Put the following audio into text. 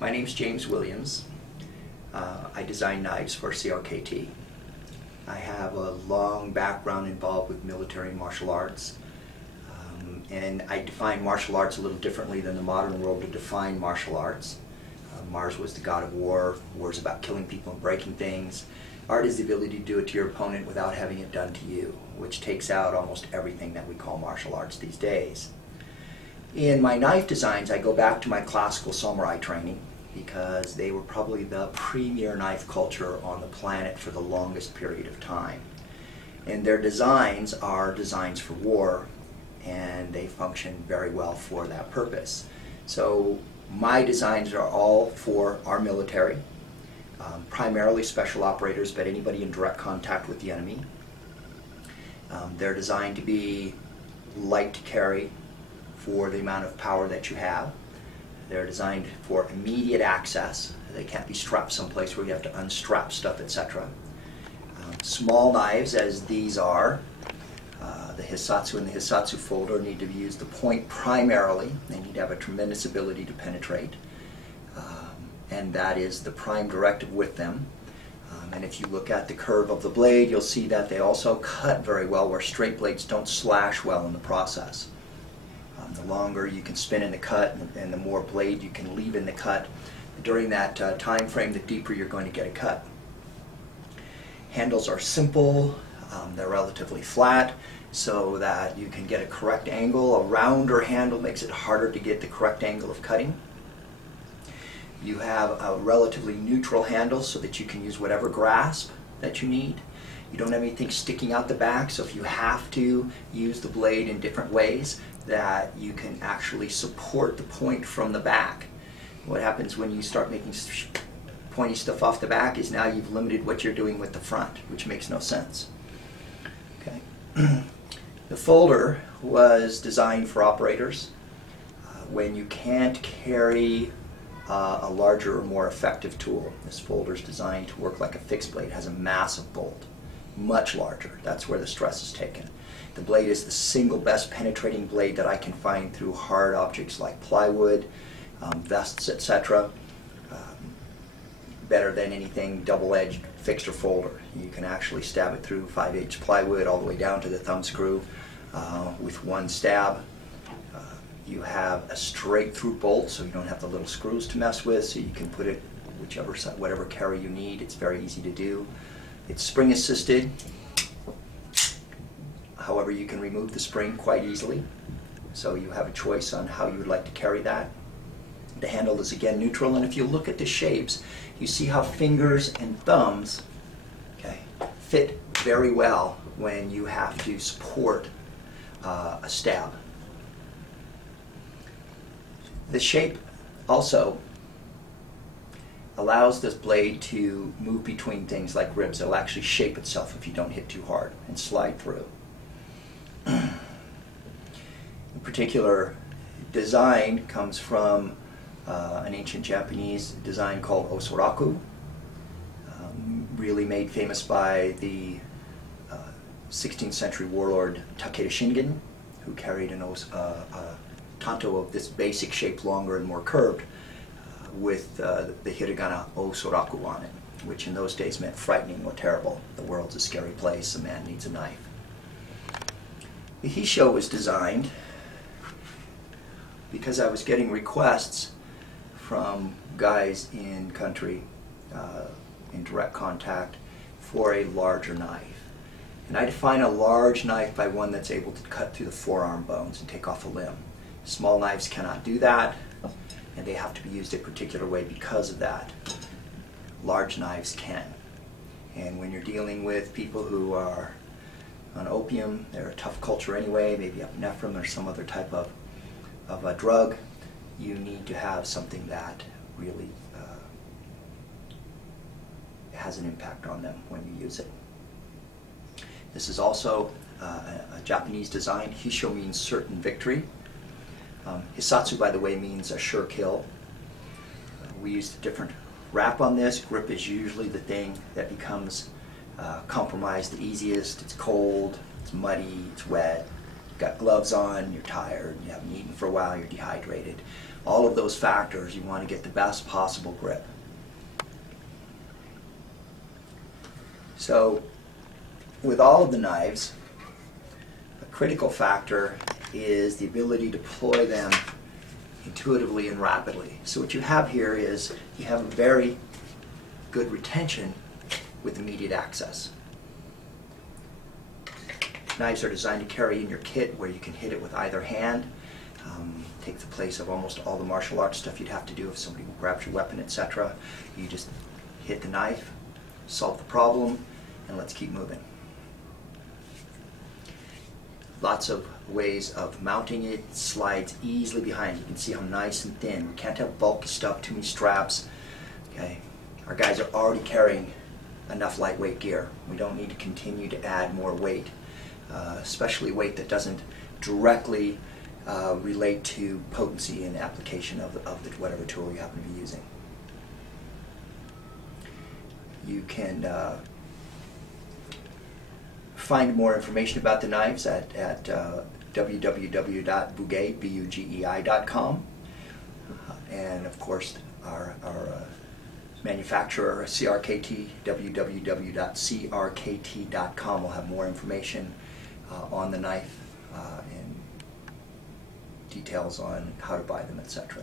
My name's James Williams. I design knives for CRKT. I have a long background involved with military and martial arts. And I define martial arts a little differently than the modern world would define martial arts. Mars was the god of war. War is about killing people and breaking things. Art is the ability to do it to your opponent without having it done to you, which takes out almost everything that we call martial arts these days. In my knife designs, I go back to my classical samurai training because they were probably the premier knife culture on the planet for the longest period of time. And their designs are designs for war, and they function very well for that purpose. So my designs are all for our military, primarily special operators, but anybody in direct contact with the enemy. They're designed to be light to carry for the amount of power that you have. They're designed for immediate access. They can't be strapped someplace where you have to unstrap stuff, etc. Small knives, as these are, the Hisatsu and the Hisatsu folder, need to use the point primarily. They need to have a tremendous ability to penetrate. And that is the prime directive with them. And if you look at the curve of the blade, you'll see that they also cut very well, where straight blades don't slash well in the process. The longer you can spin in the cut and the more blade you can leave in the cut, during that time frame, the deeper you're going to get a cut. Handles are simple, they're relatively flat, so that you can get a correct angle. A rounder handle makes it harder to get the correct angle of cutting. You have a relatively neutral handle so that you can use whatever grasp that you need. You don't have anything sticking out the back, so if you have to use the blade in different ways, that you can actually support the point from the back. What happens when you start making pointy stuff off the back is now you've limited what you're doing with the front, which makes no sense. Okay. The folder was designed for operators when you can't carry a larger or more effective tool. This folder is designed to work like a fixed blade. It has a massive bolt, much larger. That's where the stress is taken. The blade is the single best penetrating blade that I can find through hard objects like plywood, vests, etc. Better than anything double-edged fixed or folder. You can actually stab it through 5/8 plywood all the way down to the thumb screw with one stab. You have a straight through bolt, so you don't have the little screws to mess with, so you can put it whichever side, whatever carry you need. It's very easy to do. It's spring assisted. However, you can remove the spring quite easily, so you have a choice on how you would like to carry that. The handle is again neutral, and if you look at the shapes, you see how fingers and thumbs, okay, fit very well when you have to support a stab. The shape also allows this blade to move between things like ribs. It'll actually shape itself if you don't hit too hard and slide through. In particular, design comes from an ancient Japanese design called osoraku, really made famous by the 16th century warlord Takeda Shingen, who carried a tanto of this basic shape, longer and more curved, with the hiragana osoraku on it, which in those days meant frightening or terrible. The world's a scary place, a man needs a knife. The Hisho was designed because I was getting requests from guys in country, in direct contact, for a larger knife. And I define a large knife by one that's able to cut through the forearm bones and take off a limb. Small knives cannot do that, and they have to be used a particular way because of that. Large knives can. And when you're dealing with people who are on opium, they're a tough culture anyway, maybe epinephrine or some other type of a drug, you need to have something that really has an impact on them when you use it. This is also a Japanese design. Hisho means certain victory. Hisatsu, by the way, means a sure kill. We used a different wrap on this. Grip is usually the thing that becomes compromised the easiest. It's cold, it's muddy, it's wet. You've got gloves on, you're tired, you haven't eaten for a while, you're dehydrated. all of those factors, you want to get the best possible grip. So with all of the knives, a critical factor is the ability to deploy them intuitively and rapidly. So what you have here is you have a very good retention with immediate access. Knives are designed to carry in your kit where you can hit it with either hand. Take the place of almost all the martial arts stuff you'd have to do if somebody grabs your weapon, etc. You just hit the knife, solve the problem, and let's keep moving. Lots of ways of mounting it. It slides easily behind. You can see how nice and thin. We can't have bulky stuff, too many straps. Okay, our guys are already carrying enough lightweight gear. We don't need to continue to add more weight, especially weight that doesn't directly relate to potency and application of whatever tool you happen to be using. You can find more information about the knives at www.bugei.com, and of course our manufacturer CRKT, www.crkt.com will have more information on the knife and details on how to buy them, etc.